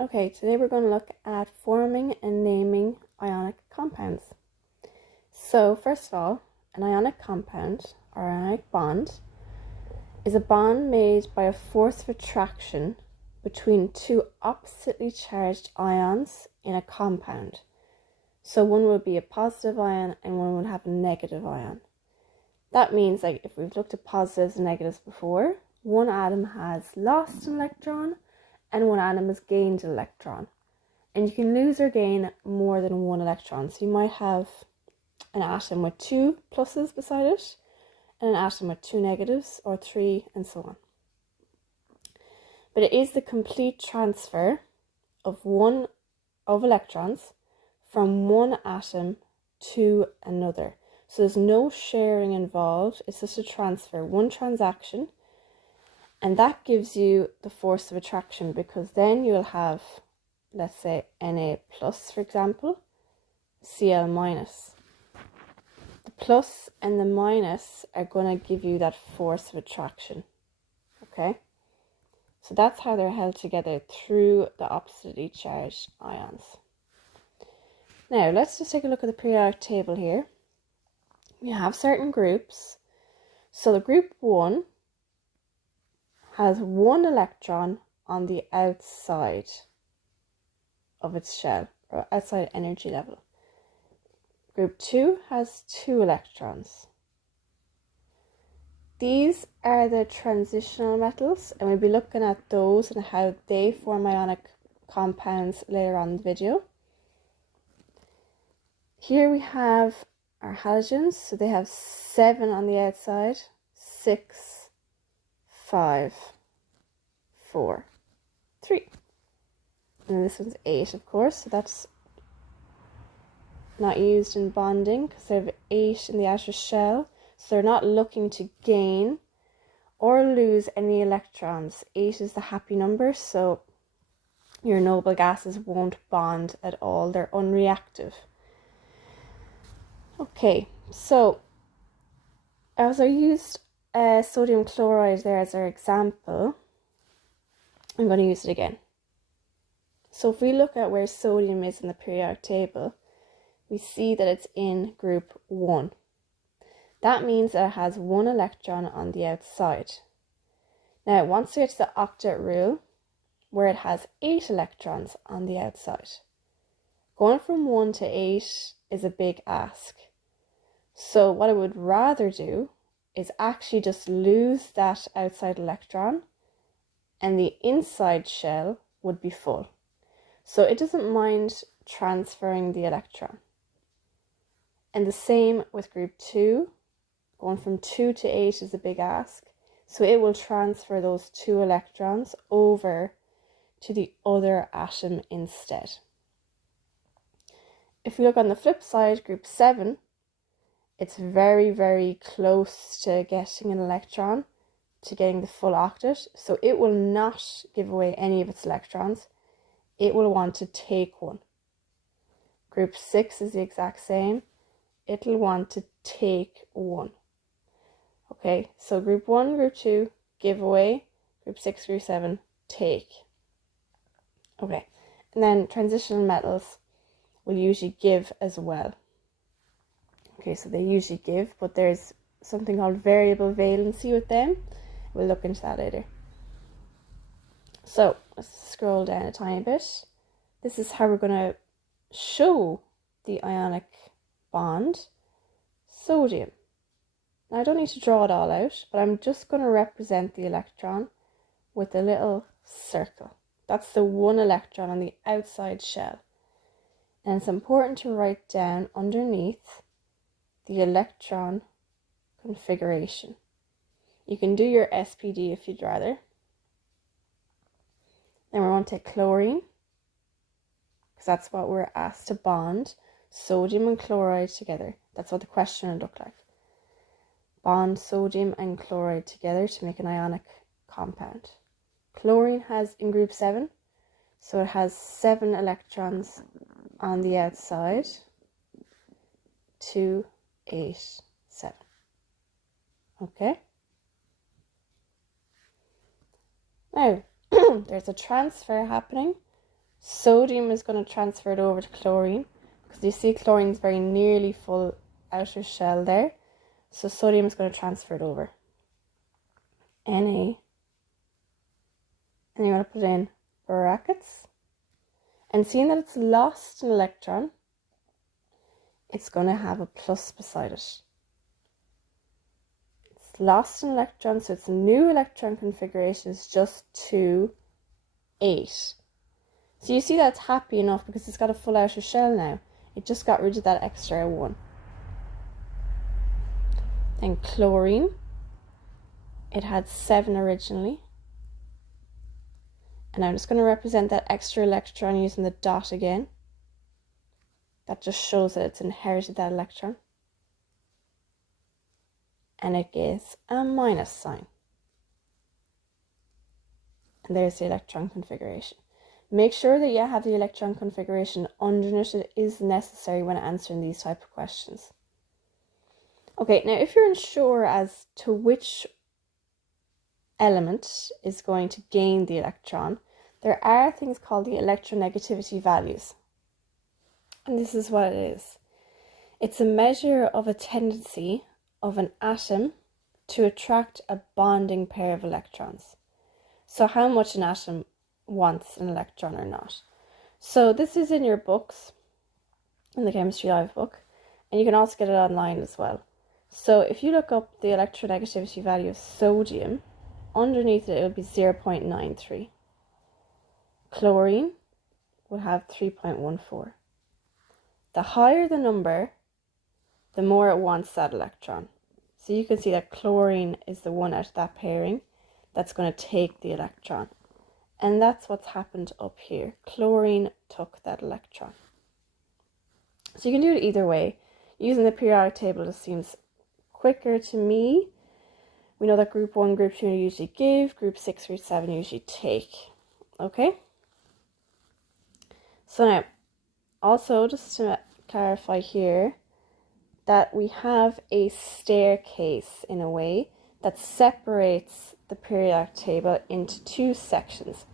Okay, today we're going to look at forming and naming ionic compounds. So first of all, an ionic compound or ionic bond is a bond made by a force of attraction between two oppositely charged ions in a compound. So one would be a positive ion and one would have a negative ion. That means, like, if we've looked at positives and negatives before, one atom has lost an electron and one atom has gained an electron. And you can lose or gain more than one electron. So you might have an atom with 2 pluses beside it, and an atom with 2 negatives, or 3, and so on. But it is the complete transfer of electrons from one atom to another. So there's no sharing involved, it's just a transfer, one transaction, and that gives you the force of attraction, because then you'll have, let's say, Na plus, for example, Cl minus. The plus and the minus are going to give you that force of attraction, okay? So that's how they're held together, through the oppositely charged ions. Now, let's just take a look at the periodic table here. We have certain groups. So the group 1 has 1 electron on the outside of its shell, or outside energy level. Group 2 has 2 electrons. These are the transitional metals, and we'll be looking at those and how they form ionic compounds later on in the video. Here we have our halogens, so they have 7 on the outside, 6, 5, 4, 3. And this one's 8, of course, so that's not used in bonding because they have 8 in the outer shell. So they're not looking to gain or lose any electrons. 8 is the happy number, so your noble gases won't bond at all. They're unreactive. Okay, so as I used sodium chloride there as our example, I'm going to use it again. So if we look at where sodium is in the periodic table, we see that it's in group 1. That means that it has 1 electron on the outside. Now, once we get to the octet rule, where it has 8 electrons on the outside, going from 1 to 8 is a big ask. So what I would rather do is actually just lose that outside electron, and the inside shell would be full. So it doesn't mind transferring the electron. And the same with group 2. Going from 2 to 8 is a big ask. So it will transfer those 2 electrons over to the other atom instead. If we look on the flip side, group 7, it's very, very close to getting an electron, to getting the full octet. So it will not give away any of its electrons. It will want to take one. Group 6 is the exact same. It'll want to take one. Okay, so group 1, group 2, give away. Group 6, group 7, take. Okay, and then transitional metals will usually give as well. Okay, so they usually give, but there's something called variable valency with them. We'll look into that later. So let's scroll down a tiny bit. This is how we're going to show the ionic bond, sodium. Now, I don't need to draw it all out, but I'm just going to represent the electron with a little circle. That's the 1 electron on the outside shell. And it's important to write down underneath the electron configuration. You can do your SPD if you'd rather. Then we're going to take chlorine, because that's what we're asked to bond, sodium and chloride together. That's what the question would look like. Bond sodium and chloride together to make an ionic compound. Chlorine has in group 7, so it has 7 electrons on the outside. 2, 8, 7. Okay. Now, there's a transfer happening Sodium is going to transfer it over to chlorine, because you see chlorine is very nearly full outer shell there. So sodium is going to transfer it over. Na. And you're going to put in brackets. And seeing that it's lost an electron, it's going to have a plus beside it. It's lost an electron, so its new electron configuration is just 2, 8. So you see that's happy enough because it's got a full outer shell now. It just got rid of that extra 1. Then chlorine. It had 7 originally. And I'm just going to represent that extra electron using the dot again. That just shows that it's inherited that electron. And it gives a minus sign. And there's the electron configuration. Make sure that you have the electron configuration underneath. It is necessary when answering these type of questions. Okay, now if you're unsure as to which element is going to gain the electron, there are things called the electronegativity values. And this is what it is. It's a measure of a tendency of an atom to attract a bonding pair of electrons. So how much an atom wants an electron or not. So this is in your books, in the Chemistry Live book, and you can also get it online as well. So if you look up the electronegativity value of sodium, underneath it will be 0.93. Chlorine will have 3.14. The higher the number, the more it wants that electron. So you can see that chlorine is the one out of that pairing that's going to take the electron. And that's what's happened up here. Chlorine took that electron. So you can do it either way. Using the periodic table just seems quicker to me. We know that group 1, group 2 usually give, group 6, group 7 usually take. Okay? So now, also just to clarify here, that we have a staircase in a way that separates the periodic table into 2 sections,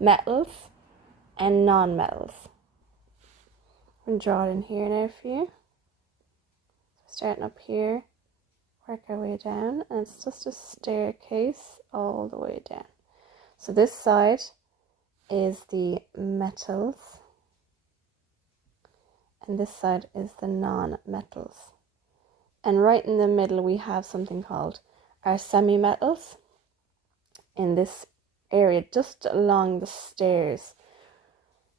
metals and non-metals. I'm going to draw it in here now for you. Starting up here, work our way down, and it's just a staircase all the way down. So this side is the metals, and this side is the non-metals. And right in the middle we have something called our semi-metals in this area just along the stairs.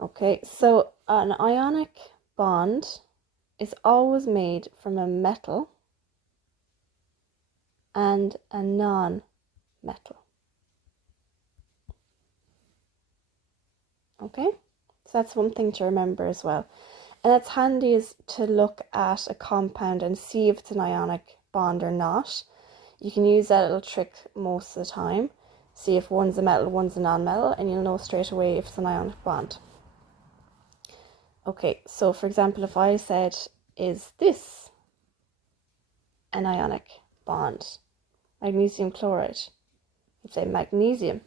Okay, so an ionic bond is always made from a metal and a non-metal. Okay, so that's one thing to remember as well. And it's handy is to look at a compound and see if it's an ionic bond or not. You can use that little trick most of the time. See if one's a metal, one's a non-metal, and you'll know straight away if it's an ionic bond. Okay, so for example, if I said, is this an ionic bond? Magnesium chloride. You'd say magnesium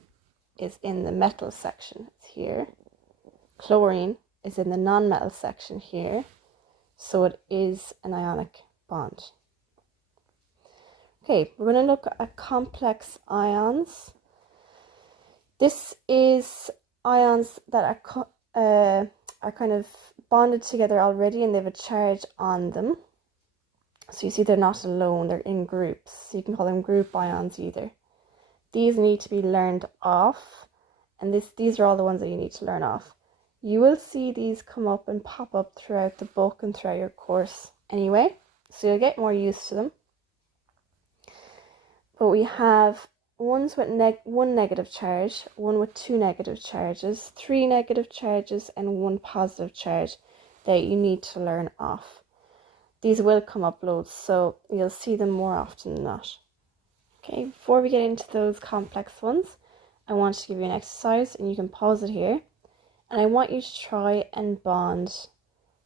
is in the metal section. It's here. Chlorine is in the non-metal section here, so it is an ionic bond. Okay, we're going to look at complex ions. This is ions that are kind of bonded together already and they have a charge on them. So you see they're not alone, they're in groups. So you can call them group ions either. These need to be learned off, and these are all the ones that you need to learn off. You will see these come up and pop up throughout the book and throughout your course anyway, so you'll get more used to them. But we have ones with one negative charge, one with 2 negative charges, 3 negative charges, and 1 positive charge that you need to learn off. These will come up loads, so you'll see them more often than not. Okay, before we get into those complex ones, I want to give you an exercise, and you can pause it here. And I want you to try and bond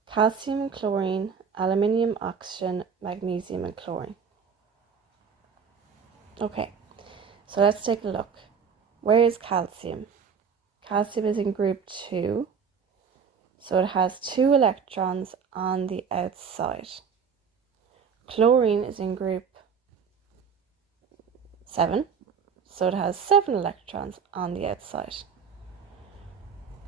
calcium and chlorine, aluminium, oxygen, magnesium and chlorine. Okay, so let's take a look. Where is calcium? Calcium is in group 2. so it has 2 electrons on the outside. Chlorine is in group 7, so it has 7 electrons on the outside.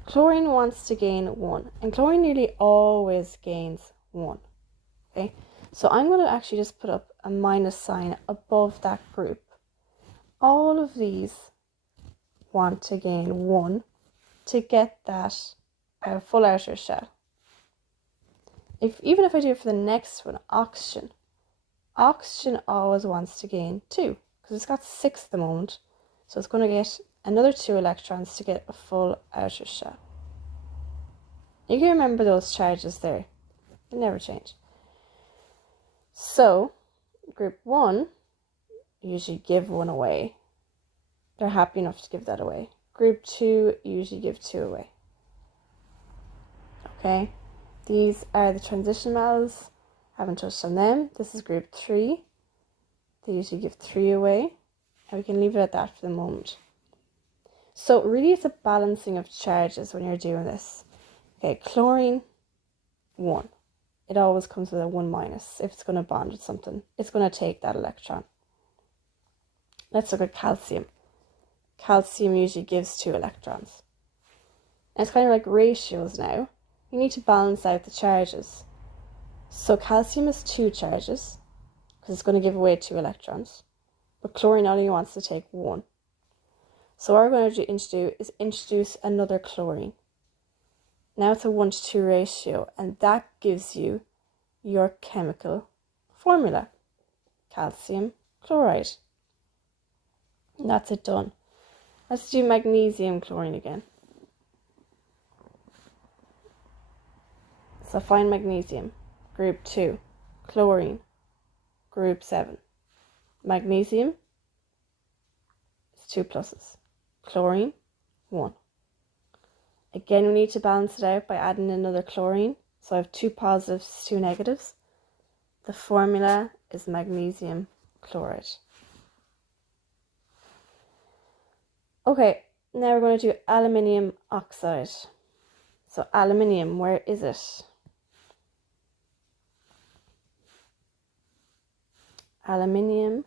Chlorine wants to gain 1, and chlorine nearly always gains 1. Okay, so I'm going to actually just put up a minus sign above that group. All of these want to gain 1 to get that full outer shell. Even if I do it for the next one, oxygen always wants to gain 2 because it's got 6 at the moment, so it's going to get another 2 electrons to get a full outer shell. You can remember those charges there, they never change. So group 1 usually give 1 away. They're happy enough to give that away. Group 2 usually give 2 away. Okay, these are the transition metals. Haven't touched on them. This is group 3. They usually give 3 away, and we can leave it at that for the moment. So really it's a balancing of charges when you're doing this. Okay, chlorine 1. It always comes with a 1 minus. If it's going to bond with something, it's going to take that electron. Let's look at calcium. Calcium usually gives 2 electrons. And it's kind of like ratios now. You need to balance out the charges. So calcium has 2 charges because it's going to give away 2 electrons. But chlorine only wants to take 1. So what we're going to do is introduce another chlorine. Now it's a 1:2 ratio, and that gives you your chemical formula. Calcium chloride. And that's it done. Let's do magnesium chlorine again. So find magnesium, group 2, chlorine, group 7. Magnesium is 2 pluses, chlorine 1. Again, we need to balance it out by adding another chlorine. So I have 2 positives, 2 negatives. The formula is magnesium chloride. Okay, now we're going to do aluminium oxide. So aluminium, where is it? Aluminium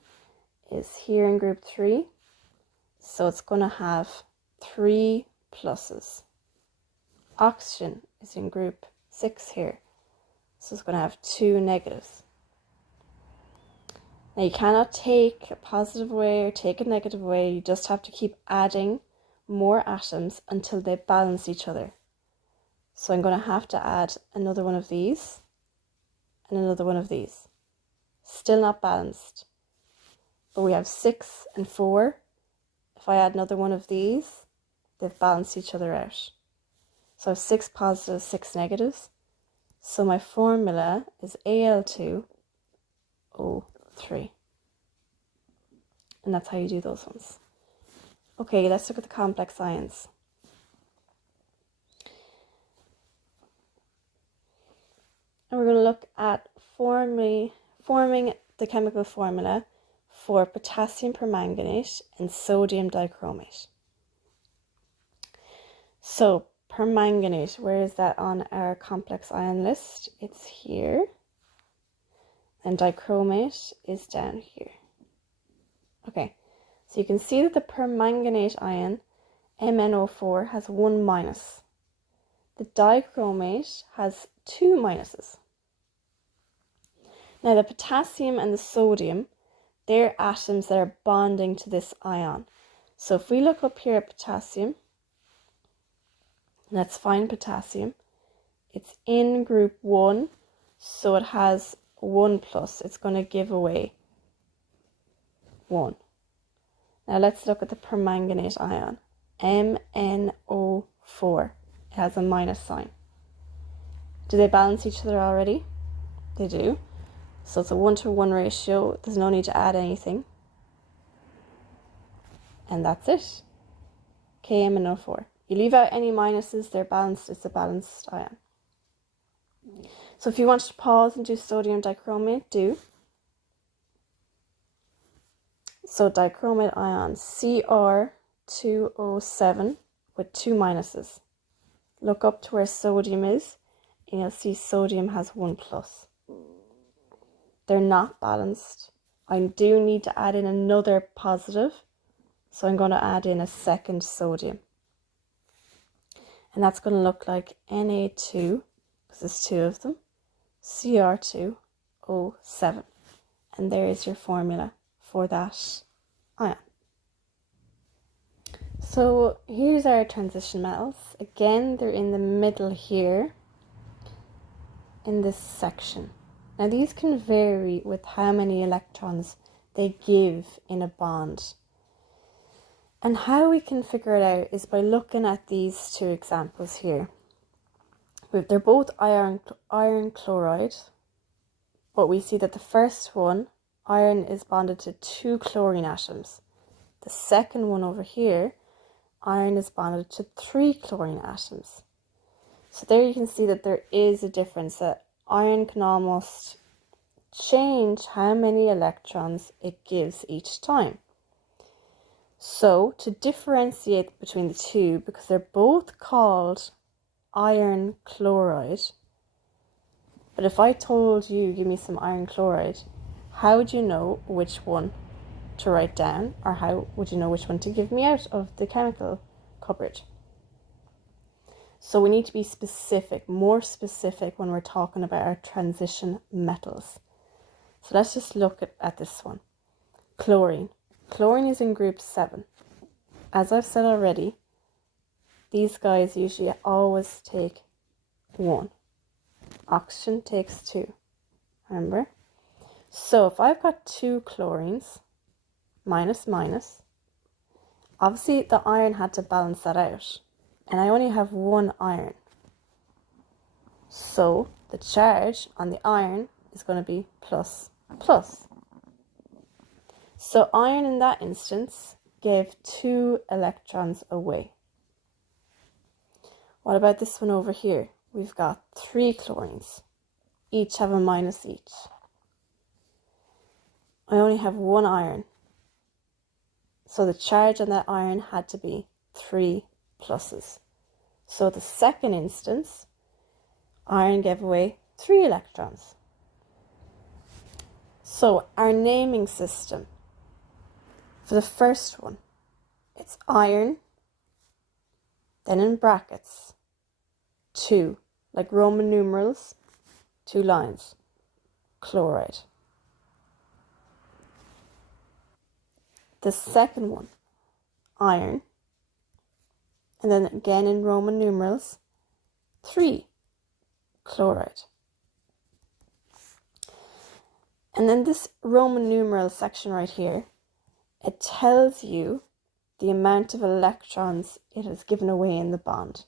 is here in group 3. So it's going to have 3 pluses. Oxygen is in group 6 here, so it's going to have 2 negatives. Now you cannot take a positive away or take a negative away, you just have to keep adding more atoms until they balance each other. So I'm going to have to add another one of these and another one of these. Still not balanced, but we have 6 and 4. If I add another one of these, they've balanced each other out. So I have 6 positives, 6 negatives. So my formula is Al2O3. And that's how you do those ones. Okay, let's look at the complex ions. And we're going to look at forming the chemical formula for potassium permanganate and sodium dichromate. So permanganate, where is that on our complex ion list? It's here. And dichromate is down here. Okay, so you can see that the permanganate ion, MnO4, has 1 minus. The dichromate has 2 minuses. Now the potassium and the sodium, they're atoms that are bonding to this ion. So if we look up here at potassium, let's find potassium. It's in group 1, so it has 1 plus. It's going to give away 1. Now let's look at the permanganate ion, MnO4. It has a minus sign. Do they balance each other already? They do. So it's a 1:1 ratio. There's no need to add anything. And that's it. KMnO4. You leave out any minuses, they're balanced. It's a balanced ion. So if you want to pause and do sodium dichromate, do. So dichromate ion, Cr2O7 with 2 minuses. look up to where sodium is, and you'll see sodium has 1 plus. They're not balanced. I do need to add in another positive, so I'm going to add in a second sodium. And that's going to look like Na2, because there's 2 of them, Cr2O7. And there is your formula for that ion. So here's our transition metals. Again, they're in the middle here in this section. Now these can vary with how many electrons they give in a bond. And how we can figure it out is by looking at these 2 examples here. They're both iron chloride, but we see that the first one, iron is bonded to 2 chlorine atoms. The second one over here, iron is bonded to 3 chlorine atoms. So there you can see that there is a difference, that iron can almost change how many electrons it gives each time. So to differentiate between the 2, because they're both called iron chloride, but if I told you, give me some iron chloride, how would you know which one to write down, or how would you know which one to give me out of the chemical cupboard? So we need to be specific, more specific when we're talking about our transition metals. So let's just look at this one. Chlorine. Chlorine is in group 7. As I've said already, these guys usually always take 1. Oxygen takes 2. Remember? So if I've got 2 chlorines, minus, minus, obviously the iron had to balance that out. And I only have 1 iron. So the charge on the iron is going to be plus, plus. So iron in that instance gave 2 electrons away. What about this one over here? We've got 3 chlorines. Each have a minus each. I only have 1 iron. So the charge on that iron had to be 3 pluses. So the second instance, iron gave away 3 electrons. So our naming system for the first one, it's iron, then in brackets, 2, like Roman numerals, 2 lines, chloride. The second one, iron, and then again in Roman numerals, 3, chloride. And then this Roman numeral section right here, it tells you the amount of electrons it has given away in the bond.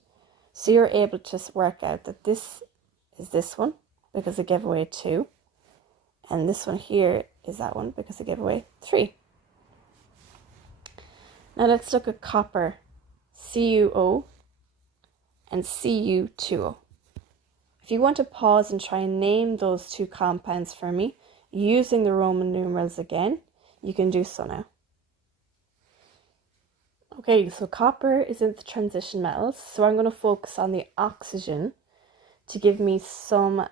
So you're able to work out that this is this one because it gave away 2. And this one here is that one because it gave away 3. Now let's look at copper, CuO and Cu2O. If you want to pause and try and name those 2 compounds for me using the Roman numerals again, you can do so now. Okay, so copper is in the transition metals, so I'm going to focus on the oxygen to give me some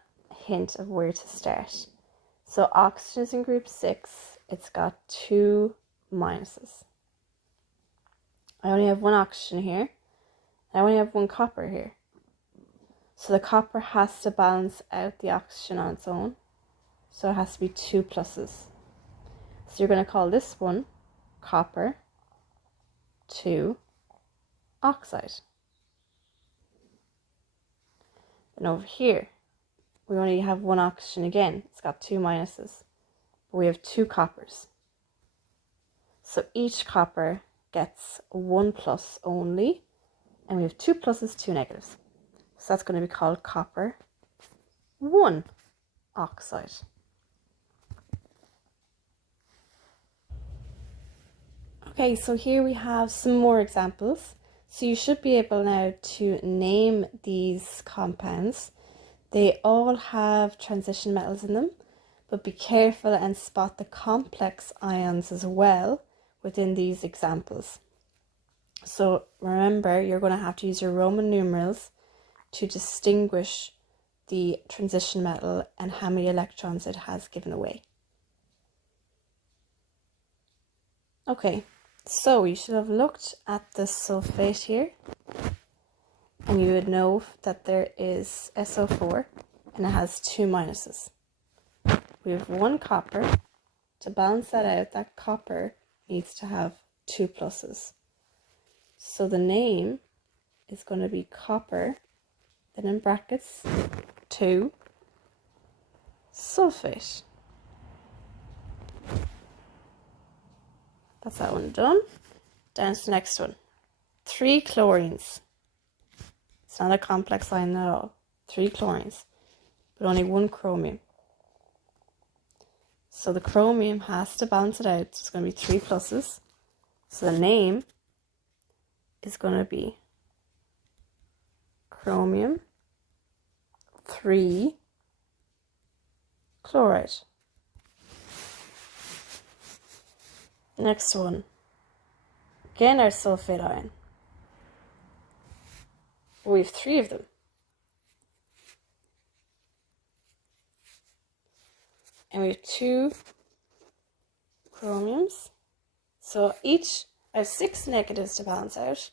hint of where to start. So oxygen is in group 6, it's got 2 minuses. I only have 1 oxygen here, and I only have 1 copper here. So the copper has to balance out the oxygen on its own, so it has to be 2 pluses. So you're going to call this one copper 2 oxide. And over here, we only have 1 oxygen again. It's got 2 minuses, but we have 2 coppers. So each copper gets 1 plus only, and we have 2 pluses, 2 negatives. So that's going to be called copper 1 oxide. Okay, so here we have some more examples. So you should be able now to name these compounds. They all have transition metals in them, but be careful and spot the complex ions as well within these examples. So remember, you're going to have to use your Roman numerals to distinguish the transition metal and how many electrons it has given away. Okay, so you should have looked at the sulfate here, and you would know that there is SO4 and it has 2 minuses. We have 1 copper. To balance that out, that copper needs to have 2 pluses. So the name is going to be copper, then in brackets, 2 sulfate. That's that one done. Down to the next one. 3 chlorines. It's not a complex ion at all. 3 chlorines, but only 1 chromium. So the chromium has to balance it out. So it's going to be 3 pluses. So the name is going to be chromium 3 chloride. Next one. Again, our sulfate ion. We have 3 of them. And we have 2 chromiums. So each, I have 6 negatives to balance out.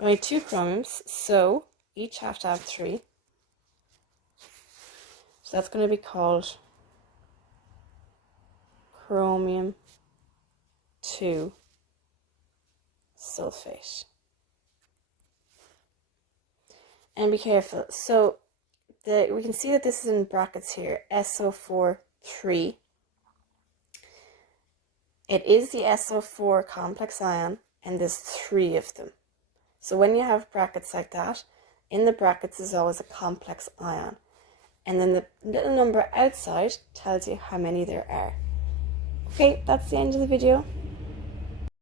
Only 2 chromiums, so each have to have 3. So that's going to be called chromium 2 sulfate. And be careful. So we can see that this is in brackets here, SO4 3. It is the SO4 complex ion, and there's 3 of them. So when you have brackets like that, in the brackets is always a complex ion. And then the little number outside tells you how many there are. Okay, that's the end of the video.